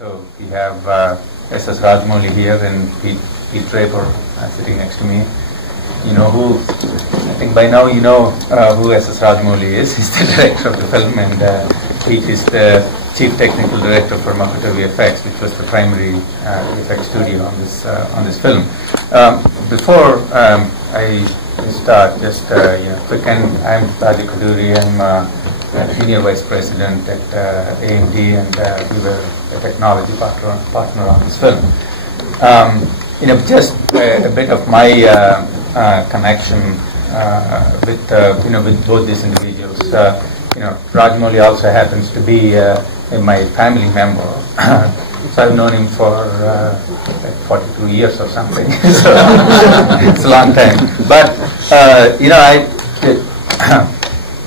So we have SS Rajamouli here and Pete Draper sitting next to me. You know who, I think by now you know who SS Rajamouli is. He's the director of the film, and Pete is the chief technical director for Makuta VFX, which was the primary VFX studio on this film. Before I start, just quick, I'm Raja Koduri. I'm senior vice president at AMD, and we were a technology partner on this film. Just a bit of my connection with both these individuals. Rajamouli also happens to be my family member. So I've known him for like 42 years or something. So it's a long time. But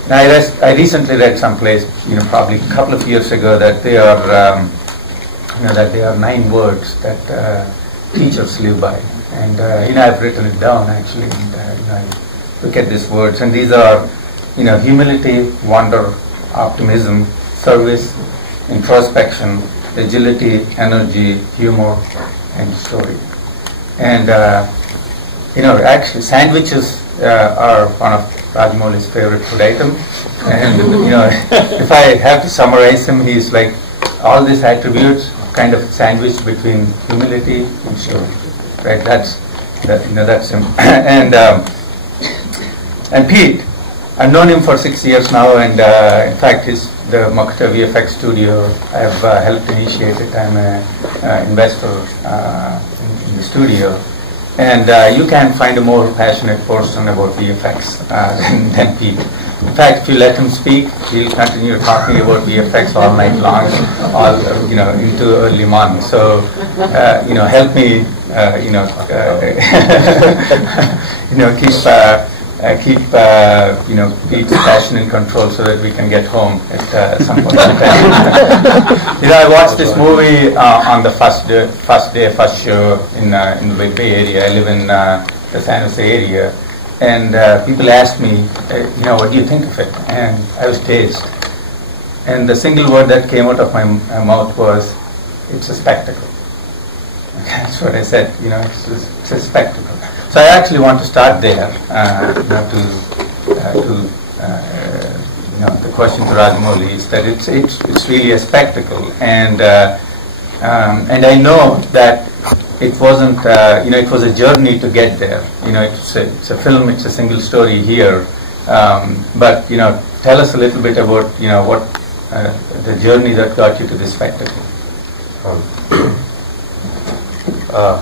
I recently read someplace, probably a couple of years ago, that there are 9 words that teachers live by, and I've written it down actually. And I look at these words, and these are, humility, wonder, optimism, service, introspection, agility, energy, humor, and story. And actually, sandwiches are one of Rajamouli's favorite food items. And if I have to summarize him, he's like all these attributes kind of sandwiched between humility and story. Right? That's him. And Pete, I've known him for 6 years now, and in fact, the Makuta VFX studio I've helped initiate it. I'm an investor in the studio. And you can't find a more passionate person about VFX than Pete. In fact, if you let him speak, he'll continue talking about VFX all night long, into early morning. So, help me, keep Pete's passion in control so that we can get home at some point in time. I watched this movie on the first show in the Bay Area. I live in the San Jose area, and people asked me, what do you think of it? And I was dazed. And the single word that came out of my mouth was, "It's a spectacle." That's what I said. It's a spectacle. So I actually want to start there. The question to Rajamouli is that it's really a spectacle, and I know that it wasn't. It was a journey to get there. It's a film. It's a single story here, but tell us a little bit about what the journey that got you to this spectacle.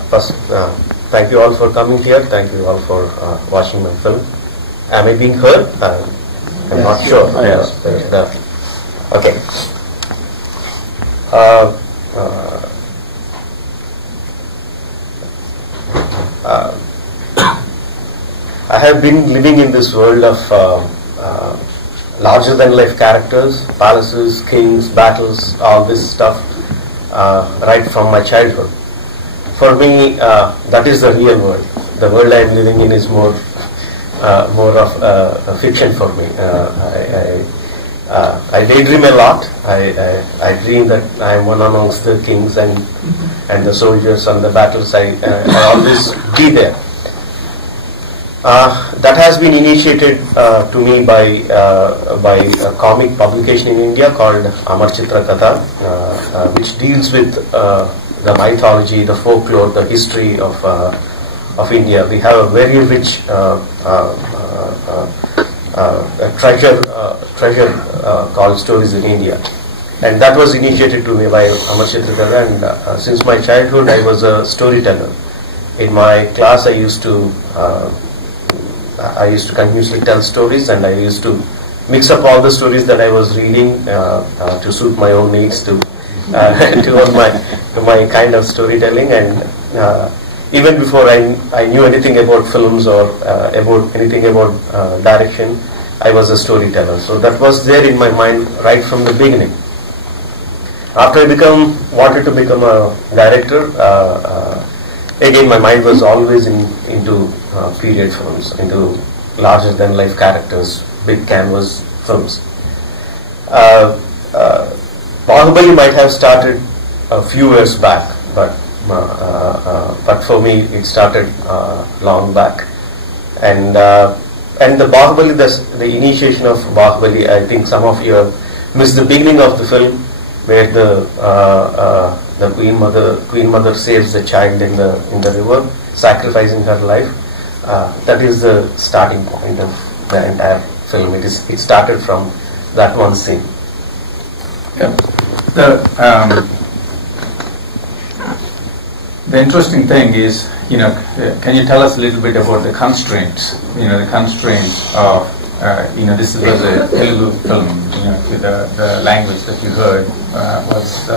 First, thank you all for coming here. Thank you all for watching my film. Am I being heard? I'm yes. Not sure. Oh, yes. Okay. I have been living in this world of larger-than-life characters, palaces, kings, battles, all this stuff, right from my childhood. For me, that is the real world. The world I am living in is more of a fiction for me. I daydream a lot. I dream that I am one amongst the kings and the soldiers on the battles. I always be there. That has been initiated to me by a comic publication in India called Amar Chitra Katha, which deals with the mythology, the folklore, the history of India. We have a very rich treasure called Stories in India, and that was initiated to me by Amar Chitra Katha. And since my childhood, I was a storyteller. In my class, I used to continuously tell stories, and I used to mix up all the stories that I was reading to suit my own needs, to my kind of storytelling. And even before I knew anything about films or about anything about direction, I was a storyteller. So that was there in my mind right from the beginning. After I wanted to become a director, again my mind was always into period films, into larger than life characters, big canvas films. Baahubali might have started a few years back, but for me it started long back. And the Baahubali, the initiation of Baahubali, I think some of you have missed the beginning of the film, where the Queen Mother saves the child in the river, sacrificing her life. That is the starting point of the entire film. It started from that one scene. Yeah. The interesting thing is, can you tell us a little bit about the constraints? The constraints of, this was a Telugu film. The language that you heard was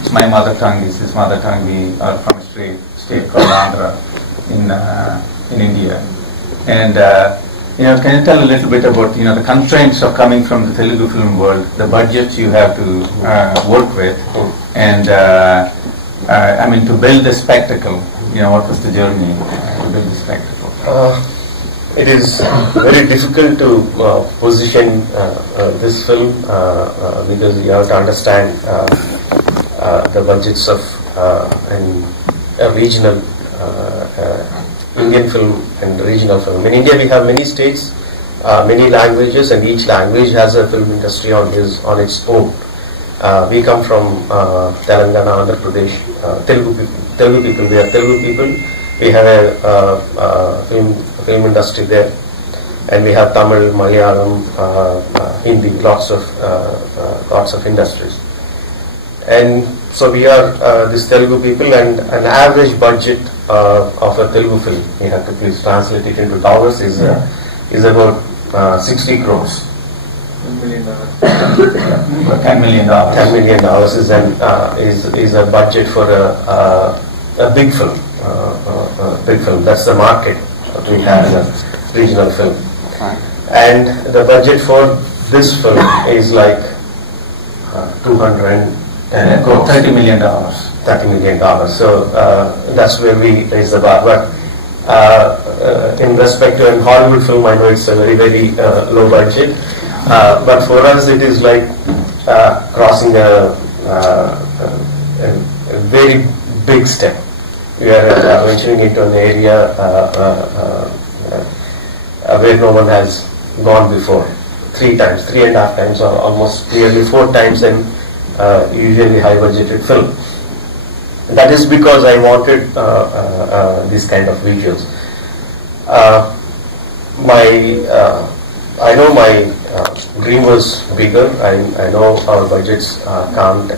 it's my mother tongue. Is his mother tongue. We are from a state called Andhra in India. And can you tell a little bit about the constraints of coming from the Telugu film world, the budgets you have to work with, and to build a spectacle. What was the journey to build the spectacle? It is very difficult to position this film because you have to understand the budgets of a regional Indian film and regional film. In India, we have many states, many languages, and each language has a film industry on its own. We come from Telangana, Andhra Pradesh, Telugu people. We are Telugu people. We have a film industry there, and we have Tamil, Malayalam, Hindi, lots of industries. And so we are this Telugu people, and an average budget of a Telugu film, we have to please translate it into dollars, is about 60 crores. $10 million. $10 million is a budget for a big film. Big film. That's the market that we have in a regional film. And the budget for this film is like $230 million. $30 million. So that's where we raise the bar. But in respect to a Hollywood film, I know it's a very, very low budget. But for us, it is like crossing a very big step. We are venturing into an area where no one has gone before. 3.5 times, or almost nearly 4 times in usually high-budgeted film. That is because I wanted this kind of visuals. I know my dream was bigger. I know our budgets can't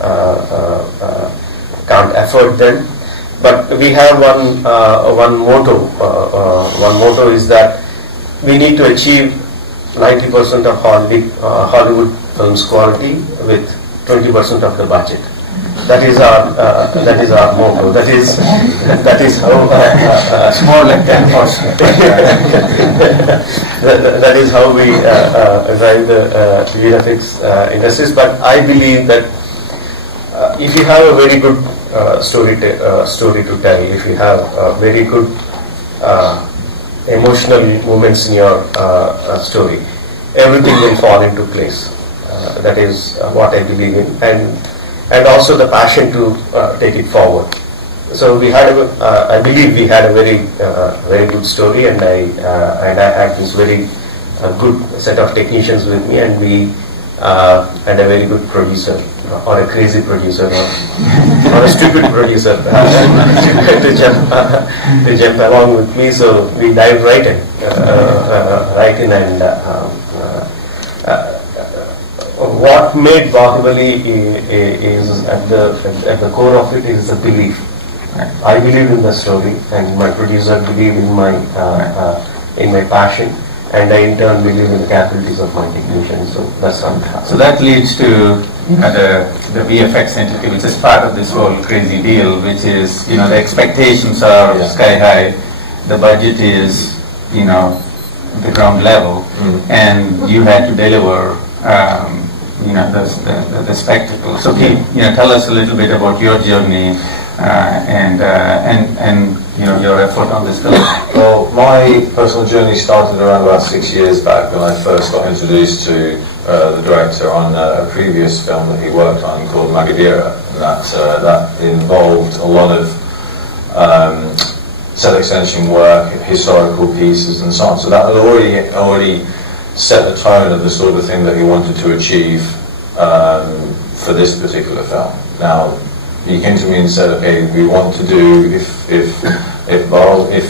afford them. But we have one motto. One motto is that we need to achieve 90% of Hollywood film's quality with 20% of the budget. That is our motto. That is how it's more like 10%. That is how we drive the VFX industries. But I believe that if you have a very good story to tell, if you have very good emotional moments in your story, everything will fall into place. That is what I believe in, and also the passion to take it forward. So I believe we had a very good story, and I had this very good set of technicians with me, and we had a very good producer, or a crazy producer, or a stupid producer to jump along with me. So we dived right in, and what made Baahubali is at the core of it is a belief. I believe in the story, and my producer believed in my passion, and I in turn believe in the capabilities of my technicians. So that's something. So that leads to the VFX entity, which is part of this whole crazy deal, which is the expectations are sky high, the budget is the ground level, and you had to deliver the spectacle. So Pete, tell us a little bit about your journey and your effort on this film. Well, my personal journey started around about 6 years back when I first got introduced to the director on a previous film that he worked on called Makuta. that involved a lot of set extension work, historical pieces, and so on. So that had already set the tone of the sort of thing that he wanted to achieve for this particular film. Now, he came to me and said, okay, we want to do, if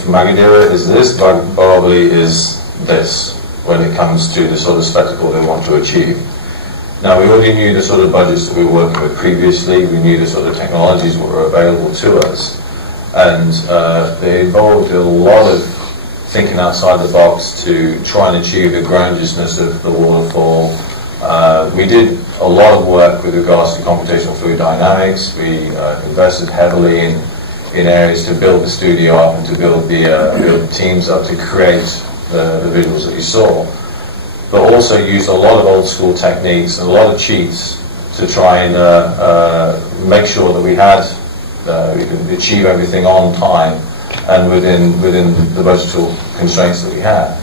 Magadira is this, Baahubali is this, when it comes to the sort of spectacle they want to achieve. Now, we already knew the sort of budgets that we were working with previously, we knew the sort of technologies that were available to us, and they involved a lot of thinking outside the box to try and achieve the grandiousness of the waterfall. We did a lot of work with regards to computational fluid dynamics. We invested heavily in areas to build the studio up and to build the teams up to create the visuals that you saw. But also used a lot of old school techniques and a lot of cheats to try and make sure that we could achieve everything on time and within the budgetary constraints that we had.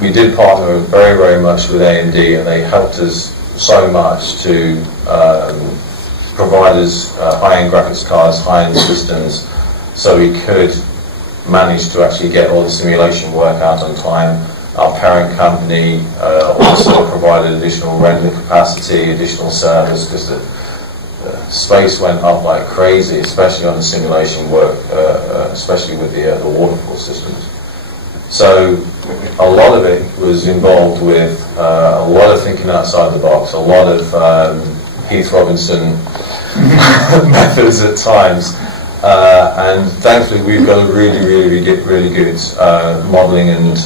We did partner very, very much with A&D, and they helped us so much to provide us high-end graphics cards, high-end systems, so we could manage to actually get all the simulation work out on time. Our parent company also provided additional render capacity, additional servers, because the space went up like crazy, especially on the simulation work, especially with the waterfall systems. So a lot of it was involved with a lot of thinking outside the box, a lot of Heath Robinson methods at times, and thankfully we've got a really good modelling and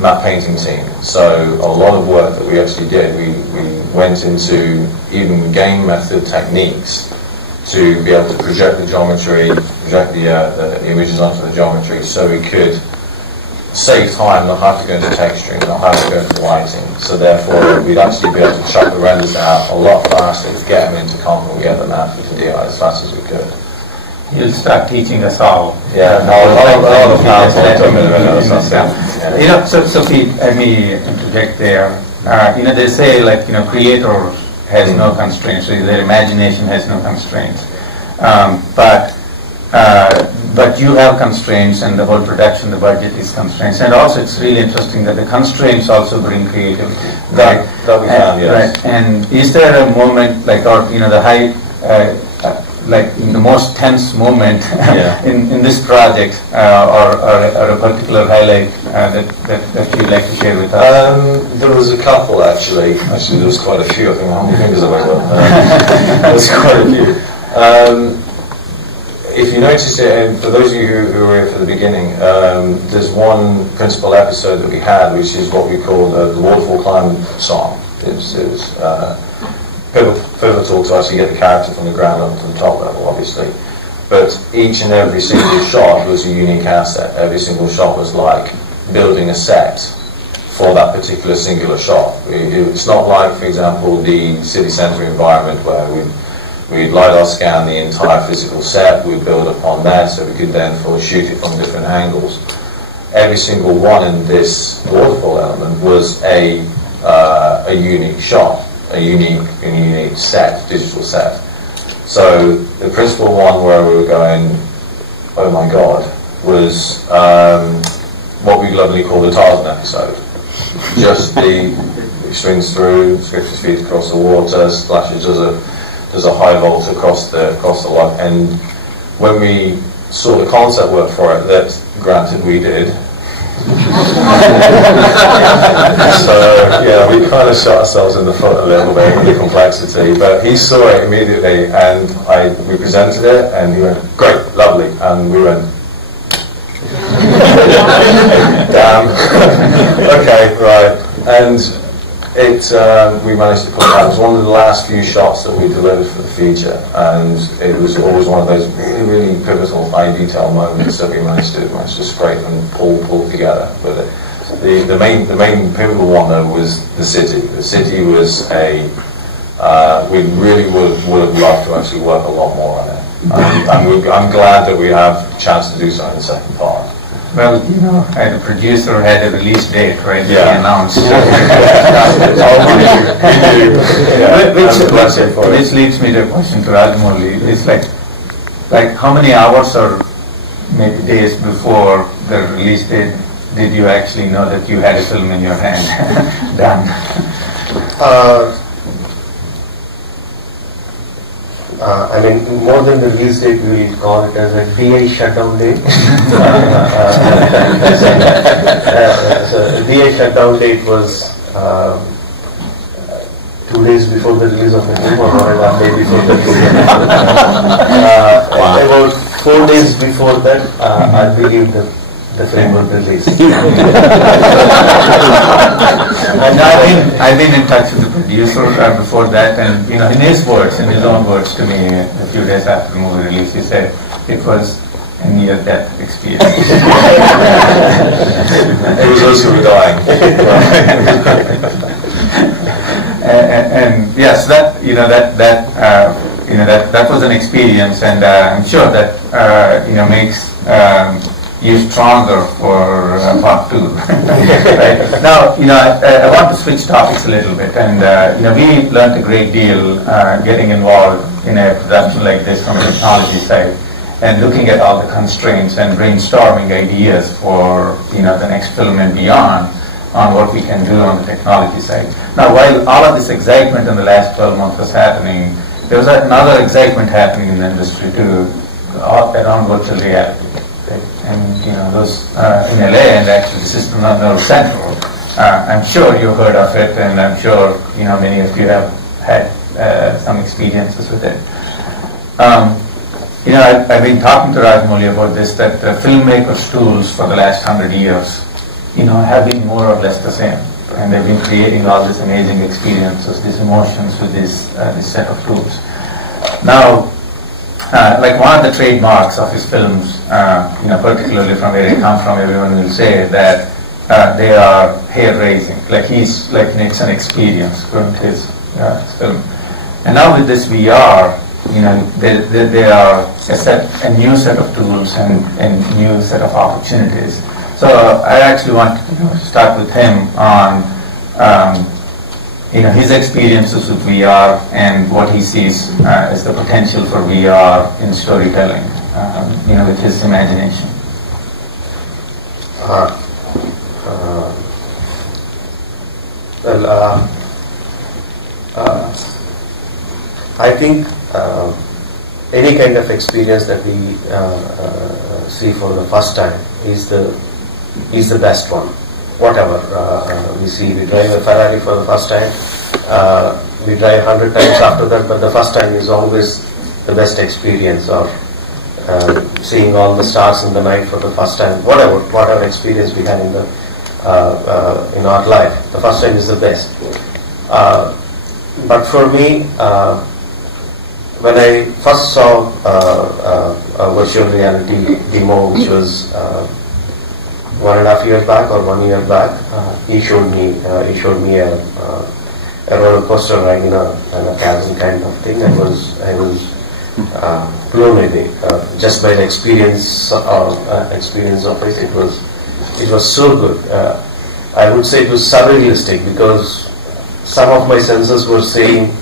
map painting team. So a lot of work that we actually did, we went into even game method techniques to be able to project the geometry, project the images onto the geometry, so we could save time, not have to go into texturing, not have to go into lighting. So therefore, we'd actually be able to chuck the renders out a lot faster, get them into comp and get them out into DI as fast as we could. You'll start teaching us all. Yeah, You know, so Pete, let me interject there. They say creator has no constraints, so their imagination has no constraints. But you have constraints, and the whole production, the budget is constraints. And also, it's really interesting that the constraints also bring creativity. That we have, yes. Right. And is there a moment, the high, in the most tense moment in this project, or a particular highlight that you'd like to share with us? There was a couple, actually. Actually, there was quite a few. I think how many fingers have I got? There's quite a few. If you noticed it, and for those of you who were here for the beginning, there's one principal episode that we had, which is what we call the Waterfall Climb song. It was pivotal to actually get the character from the ground up to the top level, obviously. But each and every single shot was a unique asset. Every single shot was like building a set for that particular singular shot. It's not like, for example, the city centre environment where we'd LiDAR scan the entire physical set, we'd build upon that so we could then shoot it from different angles. Every single one in this waterfall element was a unique shot, a unique set, digital set. So the principal one where we were going, oh my god, was what we lovingly call the Tarzan episode. Just the swings through, 50 feet across the water, splashes, there's a high vault across the lot, and when we saw the concept work for it, that granted we did. So yeah, we kind of shot ourselves in the foot a little bit with the complexity, but he saw it immediately, and we presented it, and he went, great, lovely, and we went, damn, okay, right, and we managed to put that. It was one of the last few shots that we delivered for the feature, and it was always one of those really, really pivotal, high detail moments that we managed to scrape and pull together with it. The main pivotal one though was the city. The city was we really would have loved to actually work a lot more on it. I'm glad that we have a chance to do so in the second part. Well, the producer had a release date, right? Yeah. He announced. Which leads me to a question to Rajamouli. It's like how many hours or maybe days before the release date did you actually know that you had a film in your hand done? I mean, more than the release date, we will call it as a DI shutdown date. So DI shutdown date was 2 days before the release of the film, or 1.5 days before the release. About 4 days before that, I believe the film was released. And I've been in touch with the producer before that, and in his own words to me, a few days after the movie release, he said it was a near-death experience. It was those who were dying. and yes, that was an experience, and I'm sure that makes you stronger for part 2. Right. Now, I want to switch topics a little bit, and we learned a great deal getting involved in a production like this from the technology side, and looking at all the constraints and brainstorming ideas for the next film and beyond on what we can do on the technology side. Now, while all of this excitement in the last 12 months was happening, there was another excitement happening in the industry too, around virtual reality. And those in LA, and actually the System Nerve Central. I'm sure you've heard of it, and I'm sure many of you have had some experiences with it. I've been talking to Rajamouli about this, that filmmakers' tools for the last 100 years, have been more or less the same, and they've been creating all these amazing experiences, these emotions with this set of tools. Now, like one of the trademarks of his films, particularly from where they come from, everyone will say that they are hair-raising. Like it's an experience going to his film. And now with this VR, they are a new set of tools and new set of opportunities. So I actually want to start with him on his experiences with VR and what he sees as the potential for VR in storytelling, with his imagination. I think any kind of experience that we see for the first time is the best one. Whatever we see, we drive a Ferrari for the first time, we drive 100 times after that, but the first time is always the best experience. Or seeing all the stars in the night for the first time, whatever experience we had in our life, the first time is the best. But for me, when I first saw a virtual reality demo, which was 1.5 years back or 1 year back, he showed me a roller coaster ride in a chasm kind of thing. I was blown away just by the experience of it. It was so good. I would say it was surrealistic, because some of my senses were saying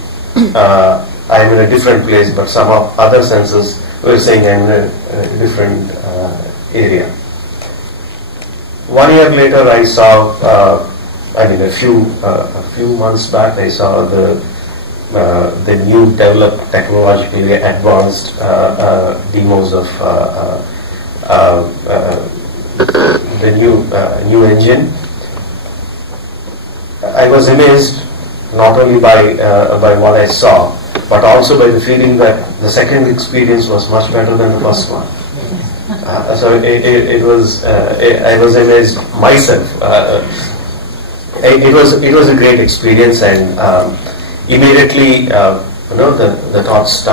I am in a different place, but some of other senses were saying I am in a different area. 1 year later, I saw, a few months back, I saw the new developed, technologically advanced demos of the new engine. I was amazed not only by what I saw, but also by the feeling that the second experience was much better than the first one. So it was. I was amazed myself. It was a great experience, and immediately the thoughts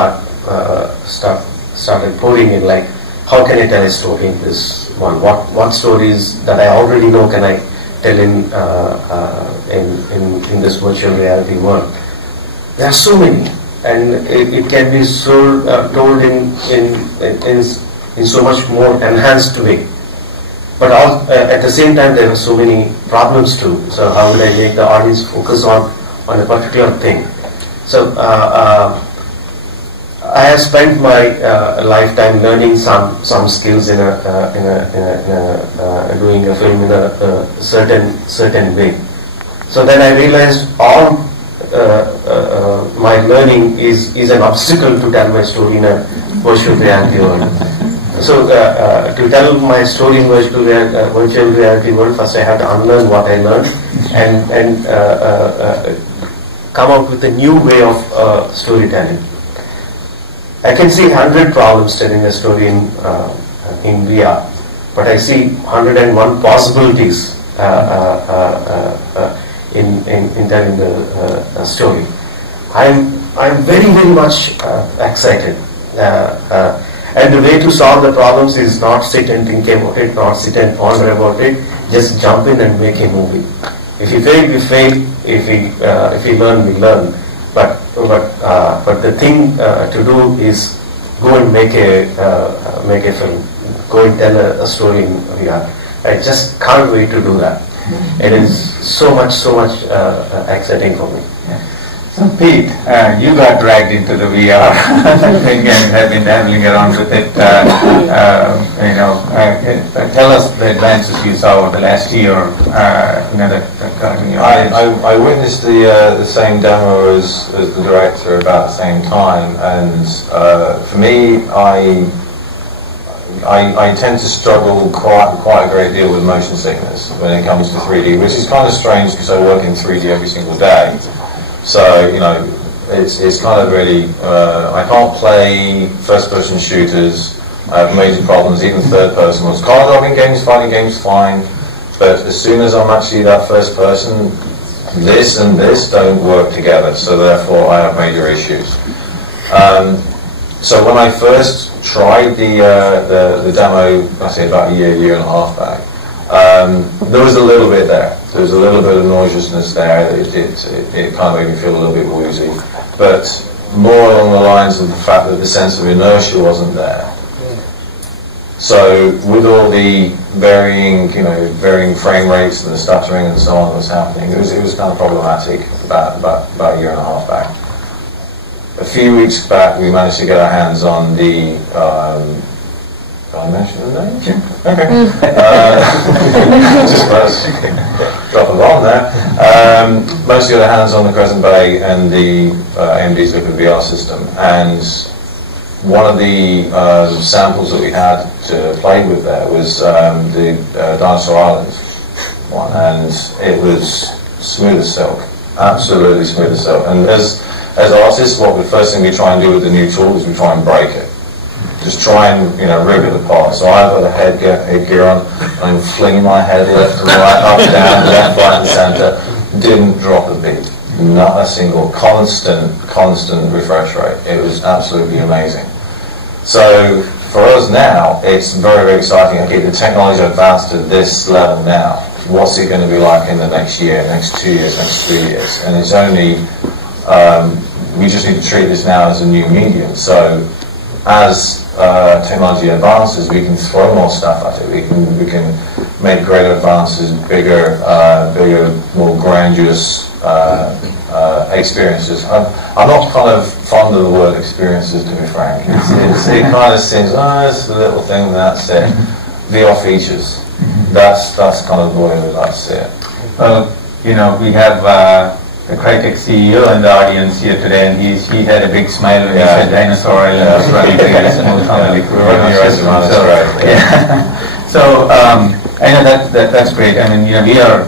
started pouring in. Like, how can I tell a story in this one? What stories that I already know can I tell in this virtual reality world? There are so many, and it can be told in so much more enhanced way. But at the same time, there were so many problems too. So how will I make the audience focus on a particular thing? So I have spent my lifetime learning some skills in doing a film in a certain way. So then I realized all my learning is an obstacle to tell my story in a virtual reality world. So to tell my story in virtual reality world, first I have to unlearn what I learned and come up with a new way of storytelling. I can see 100 problems telling a story in VR, but I see 101 possibilities in telling the story. I'm very much excited, and the way to solve the problems is not sit and think about it, not sit and ponder about it. Just jump in and make a movie. If you fail, we fail. If we learn, we learn. But the thing to do is go and make a film, go and tell a story in VR. I just can't wait to do that. It is so much exciting for me. Yeah. So Pete, you got dragged into the VR thing and have been dabbling around with it. Tell us the advances you saw over the last year. That got in your eyes. I witnessed the same demo as the director about the same time, and for me, I tend to struggle quite a great deal with motion sickness when it comes to 3D, which is kind of strange because I work in 3D every single day. So, it's kind of really, I can't play first-person shooters. I have major problems, even third-person ones. Car driving games, fighting games, fine. But as soon as I'm actually that first person, this and this don't work together. So therefore, I have major issues. So when I first tried the demo, I say about a year and a half back, there was a little bit there. There was a little bit of nauseousness there. It kind of made me feel a little bit woozy. But more along the lines of the fact that the sense of inertia wasn't there. So with all the varying frame rates and the stuttering and so on that was happening, it was kind of problematic about a year and a half back. A few weeks back, we managed to get our hands on the. Did I mention the name? Yeah. Okay. Just drop a bomb there. Managed to get our hands on the Crescent Bay and the AMD's Liquid VR system, and one of the samples that we had to play with there was the Dinosaur Island one, and it was smooth as silk, absolutely smooth as silk. And as artists, what the first thing we try and do with the new tool is we try and break it. Just try and rip it apart. So I've got a headgear on, and I'm flinging my head left and right, up, down, left, right, and centre. Didn't drop a beat. Not a single. Constant refresh rate. It was absolutely amazing. So for us now, it's very, very exciting. Okay, the technology advanced to this level now. What's it going to be like in the next year, next 2 years, next 3 years? And it's only, we just need to treat this now as a new medium. So as technology advances, we can throw more stuff at it. We can make greater advances, bigger, more grandiose experiences. I'm not kind of fond of the word experiences, to be frank. It kind of seems, it's a little thing, that's it. VR features. That's kind of the way I'd like to see it. Well, we have the Crytek CEO in the audience here today, and he had a big smile when he said dinosaur island was running to his small family. So I know that's great. I mean, we are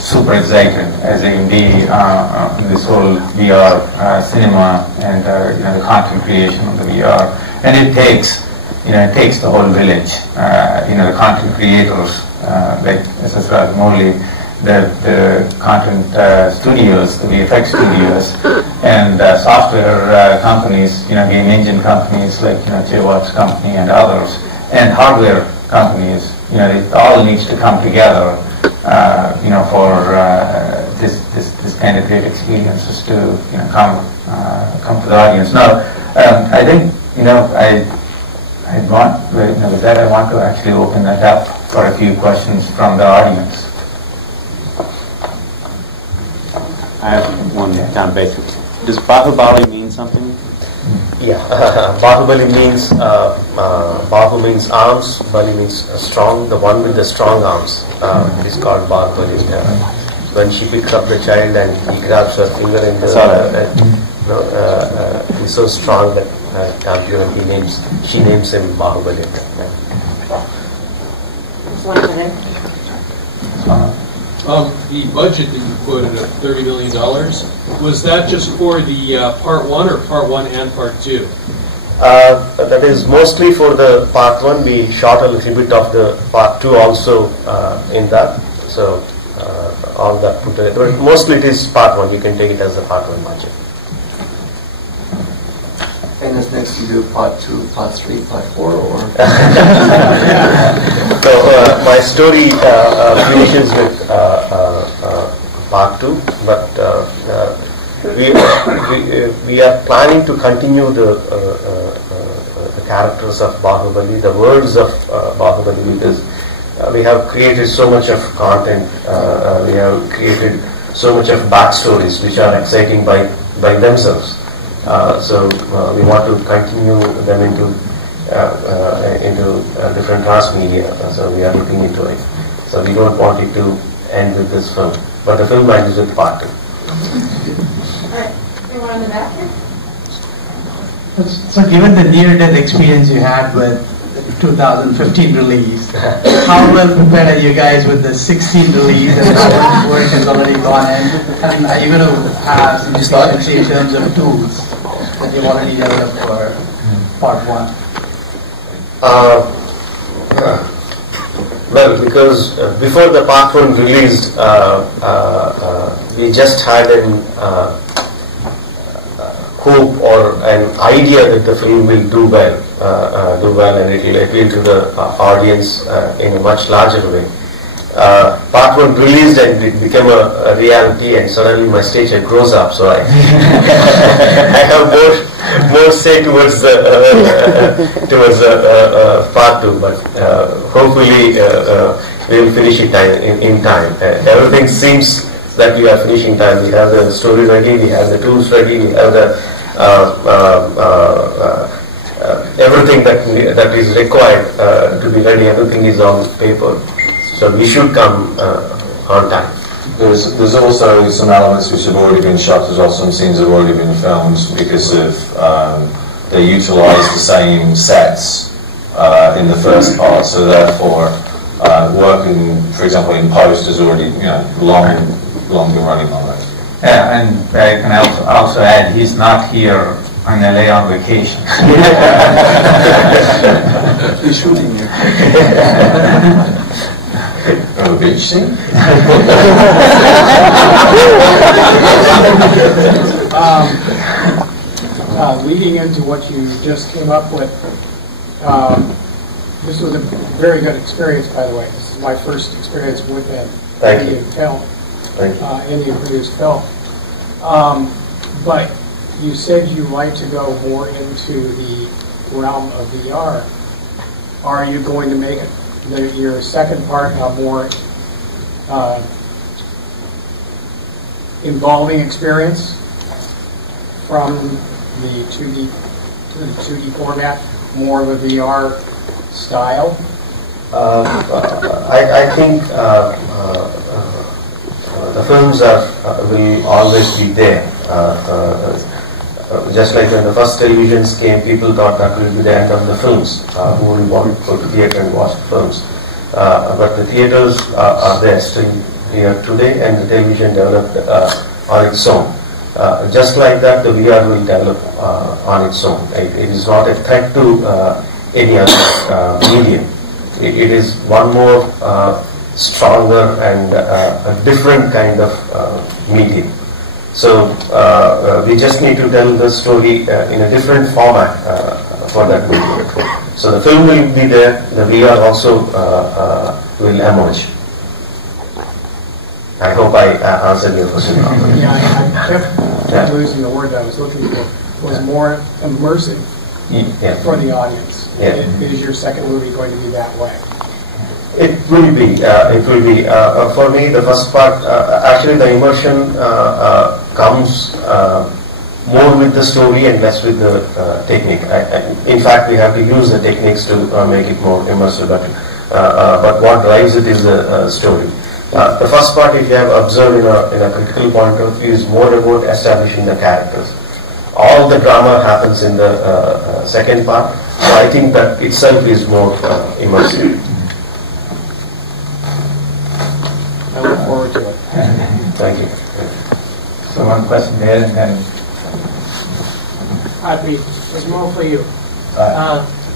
super excited as AMD in this whole VR cinema and the content creation of the VR, and it takes the whole village. The content creators like SS Rajamouli, the content studios, the VFX studios, and software companies, game engine companies like J-Watts company and others, and hardware companies. It all needs to come together, for this kind of great experiences to come to the audience. Now, I think I with that, I want to actually open that up for a few questions from the audience. I have one down basic. Does Baahubali mean something? Yeah, Baahubali means Bahu means arms, Bali means strong. The one with the strong arms. It is called Baahubali. When she picks up the child and he grabs her finger and he's so strong that can't even she names him Baahubali. The budget that you quoted of $30 million, was that just for the part one or part one and part two? That is mostly for the part one. We shot a little bit of the part two also in that. So all that put together. But mostly it is part one. You can take it as the part one budget. And is next to do part two, part three, part four, or? So my story finishes with part two, but we are planning to continue the characters of Baahubali, the worlds of Baahubali, because we have created so much of content, we have created so much of backstories which are exciting by themselves. So we want to continue them into different transmedia. So we are looking into it. So we don't want it to end with this film, but the film ends with part two. Alright, anyone on the back here? So given the near-death experience you had with the 2015 release, how well prepared are you guys with the 16 release and the work has already gone in? And are you going to have some efficiency in terms of tools that you've already developed for part one? Well, because before the part one released, we just had an hope or an idea that the film will do well, and it will appeal to the audience in a much larger way. Part one released and it became a reality, and suddenly my stature grows up, so I I have more say towards part two, but hopefully we will finish it in time. Everything seems that we are finishing time. We have the story ready, we have the tools ready, we have the everything that is required to be ready. Everything is on paper, so we should come on time. There's also some elements which have already been shot as well. Some scenes have already been filmed because of they utilise the same sets in the first part. So therefore, working, for example, in post is already longer running on it. Yeah, and I can also add, he's not here in LA on vacation. He's shooting here. From a beach scene? Leading into what you just came up with, this was a very good experience, by the way. This is my first experience with an Indian film, Indian-produced film. But you said you like to go more into the realm of VR. Are you going to make your second part a more involving experience from the 2D to the 2D format, more of a VR style? I think the films will always be there. Just like when the first televisions came, people thought that will be the end of the films. Who will want to go to theatre and watch the films? But the theatres are there still here today, and the television developed on its own. Just like that, the VR will develop on its own. It is not a threat to any other medium. It is one more stronger and a different kind of medium. So we just need to tell the story in a different format for that medium. So the film will be there, the VR also will emerge. I hope I answered your question. Yeah, I kept losing the word that I was looking for. It was more immersive for the audience. Yeah. Is your second movie going to be that way? It will be. For me, the first part, actually the immersion comes more with the story and less with the technique. In fact, we have to use the techniques to make it more immersive. But what drives it is the story. The first part, if you have observed in a critical point of view, is more about establishing the characters. All the drama happens in the second part, so I think that itself is more immersive. I look forward to it. Thank you. So one question there and then... Hi Pete, it's more for you.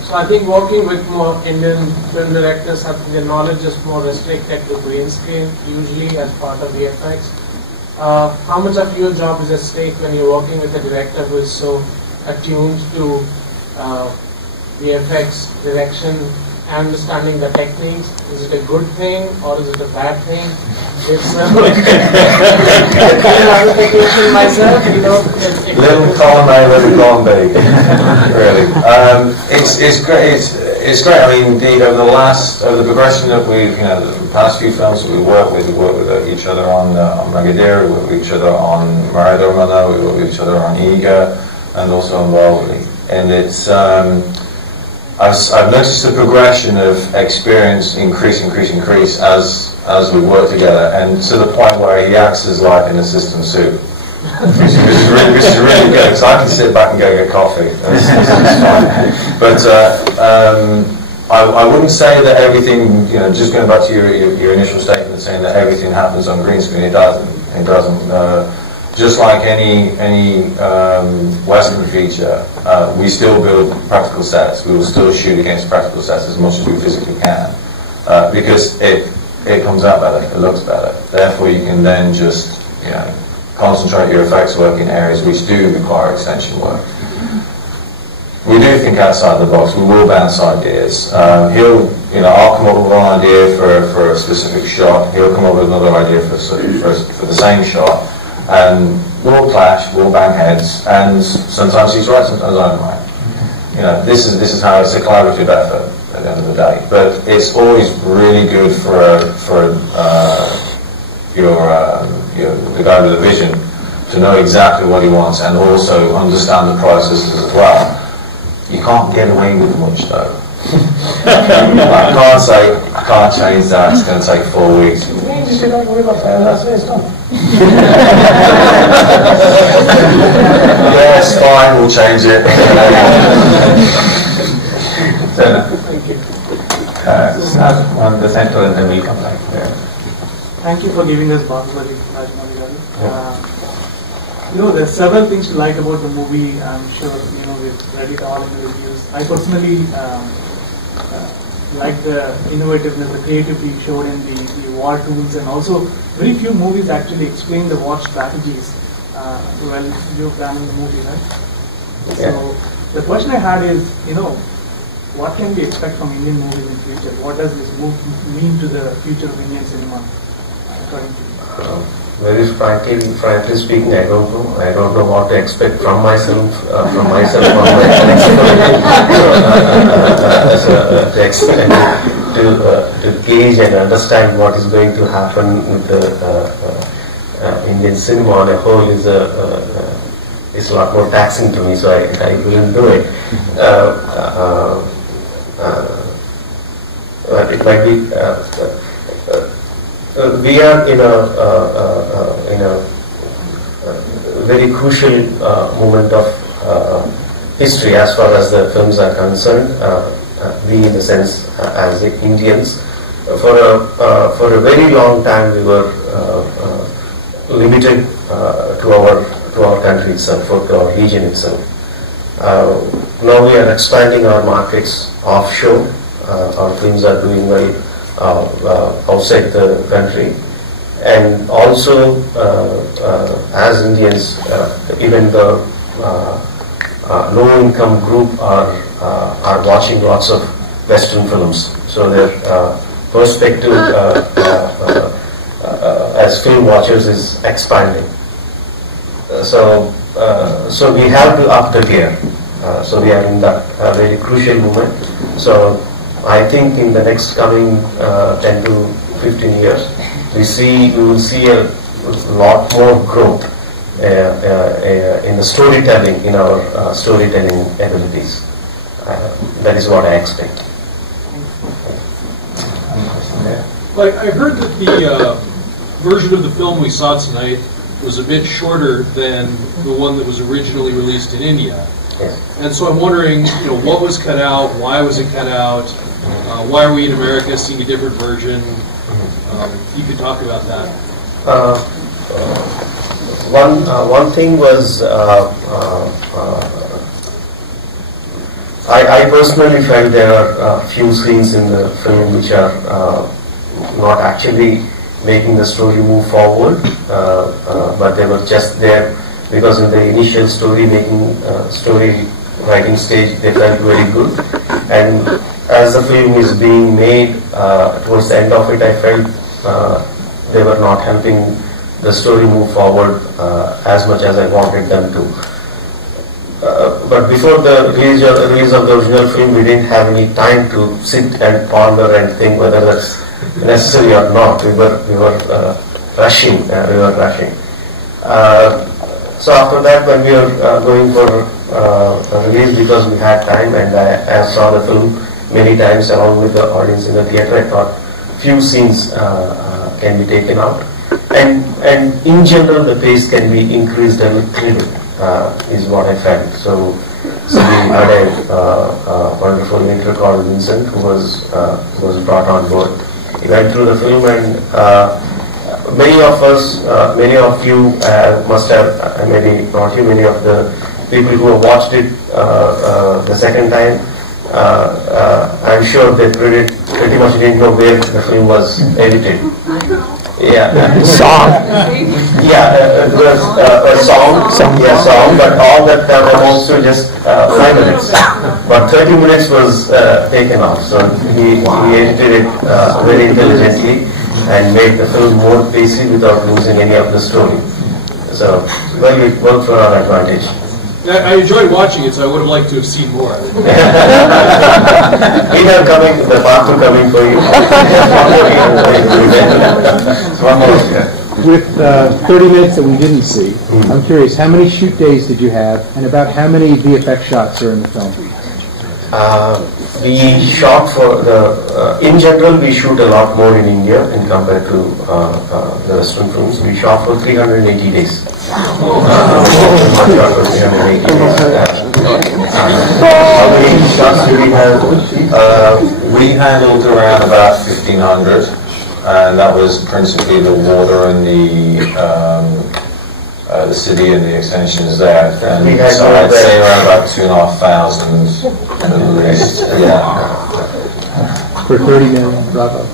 So I think working with more Indian film directors, the knowledge is more restricted to green screen, usually as part of VFX. How much of your job is at stake when you're working with a director who is so attuned to VFX direction and understanding the techniques? Is it a good thing or is it a bad thing? It's clarification myself, Little column A, little column B. Really, it's great. It's great. I mean, indeed, over the progression that we've, the past few films that we work with each other on Magadir, we work with each other on Maradona, we work with each other on Iga, and also on Baahubali. And it's, I've noticed the progression of experience increase as we work together, and to the point where he acts as like an assistant soup. Which is really good, because I can sit back and go get coffee. It's fine. But I wouldn't say that everything, just going back to your initial statement saying that everything happens on green screen, it doesn't. Just like any Western feature, we still build practical sets. We will still shoot against practical sets as much as we physically can, because it comes out better, it looks better. Therefore, you can then just concentrate your effects work in areas which do require extension work. We do think outside the box. We will bounce ideas. I'll come up with one idea for a specific shot. He'll come up with another idea for the same shot, and we'll clash. We'll bang heads, and sometimes he's right, sometimes I'm right. This is how it's a collaborative effort at the end of the day. But it's always really good for the guy with a vision to know exactly what he wants and also understand the processes as well. You can't get away with much though. I can't say, I can't change that, it's going to take 4 weeks. You don't worry about that, that's it, it's done. Yeah, it's fine, we'll change it. On the center and then we'll come back there. Thank you for giving us Baahubali, Rajamouli. There are several things to like about the movie. I'm sure we've read it all in the reviews. I personally like the innovativeness, the creativity showed in the war tools, and also very few movies actually explain the war strategies when you're planning the movie, right? Yeah. So the question I had is, what can we expect from Indian movies in future? What does this move mean to the future of Indian cinema, according to you? Very frankly speaking, I don't know. I don't know what to expect from myself, or my to gauge and understand what is going to happen with the Indian cinema on a whole is a lot more taxing to me, so I wouldn't do it. It might be. We are in a very crucial moment of history as far as the films are concerned. We, in the sense, as Indians, for a very long time we were limited to our country itself, or to our region itself. Now we are expanding our markets offshore. Our films are doing well outside the country, and also as Indians, even the low-income group are watching lots of Western films. So their perspective as film watchers is expanding. So we have to up the gear. So we are in that very crucial moment. So I think in the next coming 10 to 15 years, we will see a lot more growth in the storytelling, in our storytelling abilities. That is what I expect. Like, I heard that the version of the film we saw tonight was a bit shorter than the one that was originally released in India. Yes. And so I'm wondering, what was cut out? Why was it cut out? Why are we in America seeing a different version? You could talk about that. One thing was I personally felt there are a few scenes in the film which are not actually making the story move forward, but they were just there because in the initial story writing stage they felt very good, and as the film is being made, towards the end of it I felt they were not helping the story move forward as much as I wanted them to. But before the release of the original film, we didn't have any time to sit and ponder and think whether that's necessary or not. We were rushing. So after that, when we were going for release, because we had time, and I saw the film many times along with the audience in the theater, I thought few scenes can be taken out, and in general the pace can be increased a little. Is what I felt. So we had a wonderful editor called Vincent who was brought on board. He went through the film, and many of you must have, maybe not you, many of the people who have watched it the second time, I'm sure they pretty much didn't know where the film was edited. Yeah, song. Yeah, it was a song. Yeah, song. But all that amounts to just 5 minutes. But 30 minutes was taken off. So he edited it very intelligently and made the film more pacey without losing any of the story. So well, it worked for our advantage. I enjoyed watching it, so I would have liked to have seen more. Either coming, the part 2 coming for you. One more. With 30 minutes that we didn't see, I'm curious, how many shoot days did you have, and about how many VFX shots are in the film? We shot for in general, we shoot a lot more in India in compared to the Western films. We shot for 380 days. How many shots did we have? We handled around about 1,500, and that was principally the water and the city and the extensions there. And so I'd say around about 2,500 at least. Yeah. For 30 million, bravo.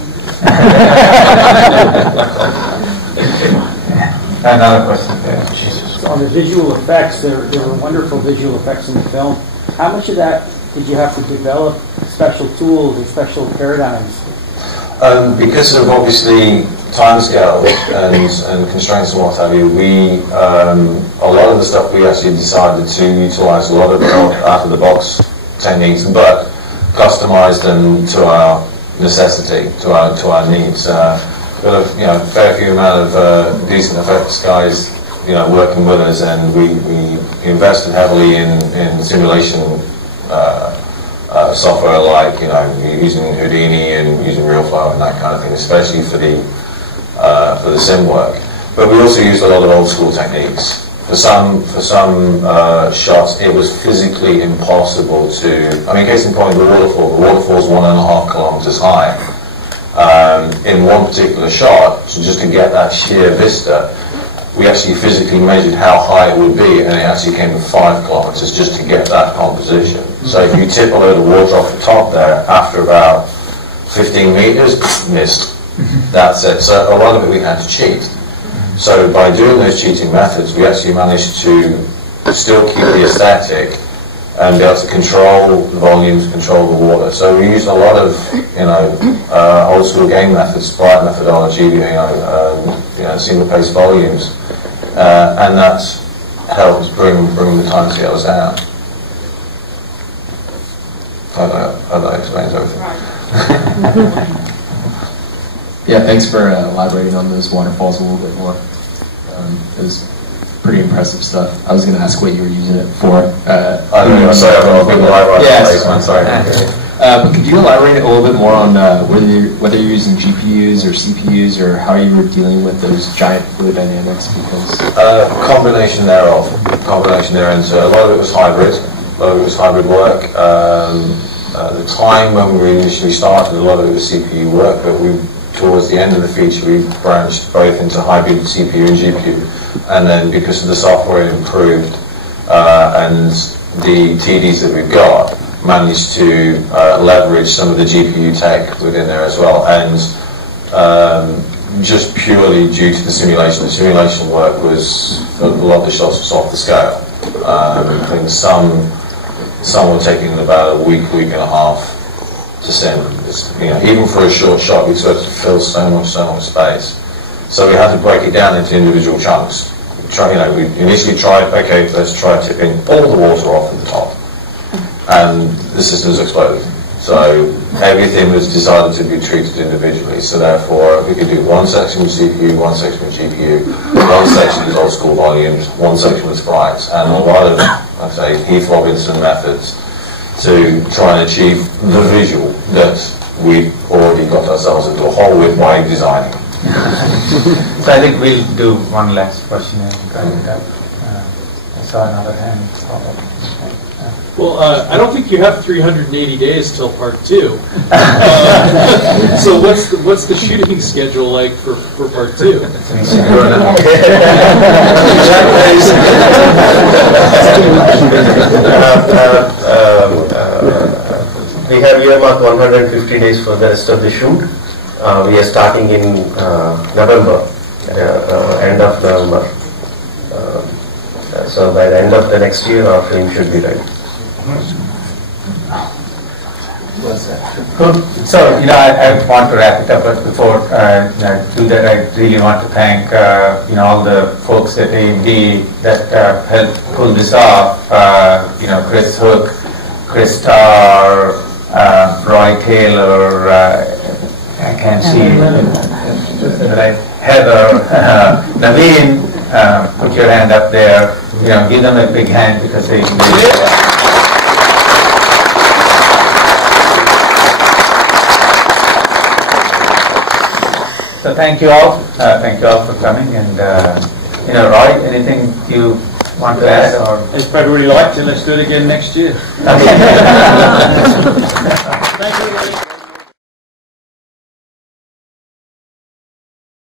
Another question. On the visual effects, there were wonderful visual effects in the film. How much of that did you have to develop special tools and special paradigms? Because of obviously timescale and constraints and what have you, a lot of the stuff we actually decided to utilize a lot of out of the box techniques, but customize them to our necessity, to our needs. Got a fair few amount of decent effects guys working with us, and we invested heavily in simulation software like using Houdini and using RealFlow and that kind of thing, especially for the sim work. But we also used a lot of old school techniques. For some shots, it was physically impossible to. I mean, case in point, the waterfall. The waterfall's 1.5 kilometers high. In one particular shot, just to get that sheer vista, we actually physically measured how high it would be, and it actually came to 5 kilometers just to get that composition. So if you tip a load of water off the top there, after about 15 meters, missed. That's it. So a lot of it we had to cheat. So by doing those cheating methods, we actually managed to still keep the aesthetic and be able to control the volumes, control the water. So we used a lot of, old school game methods, sprite methodology, single pace volumes, and that's helped bring the timescales down. that explains everything. Yeah, thanks for elaborating on those waterfalls a little bit more. It was pretty impressive stuff. I was going to ask what you were using it for. I don't know, sorry, I've got a big elaborate yes. sorry. But could you elaborate a little bit more on whether you're using GPUs or CPUs or how you were dealing with those giant fluid dynamics? Because combination thereof. So a lot of it was hybrid. A lot of it was hybrid work. At the time when we initially started, a lot of it was CPU work, but towards the end of the feature, we branched both into hybrid CPU and GPU. And then because of the software improved and the TDs that we've got, managed to leverage some of the GPU tech within there as well. And just purely due to the simulation work was a lot of the shots was off the scale. I think some were taking about a week and a half to sim. Even for a short shot, we had to fill so much space. So we had to break it down into individual chunks. We initially tried, okay, let's try tipping all the water off at the top. And the systems exploded. So everything was decided to be treated individually. So therefore, we could do one section with CPU, one section with GPU, one section with old school volumes, one section with sprites, and a lot of, I'd say, Heath Robinson methods to try and achieve the visual that we've already got ourselves into a hole with by designing. So I think we'll do one last question and round it up. I saw another hand pop up. Well, I don't think you have 380 days till part 2. So what's the shooting schedule like for part 2? We have earmarked 150 days for the rest of the shoot. We are starting in November, end of November. So by the end of the next year, our film should be ready. Good. So, I want to wrap it up, but before I do that, I really want to thank, all the folks at AMD that helped pull this off. Chris Hook, Chris Starr, Roy Taylor, I can't see, right? Heather, Naveen, put your hand up there. Give them a big hand because they So thank you all. Thank you all for coming. And Roy, anything you want to add? Or if everybody liked it, let's do it again next year. Okay. Thank you, everybody.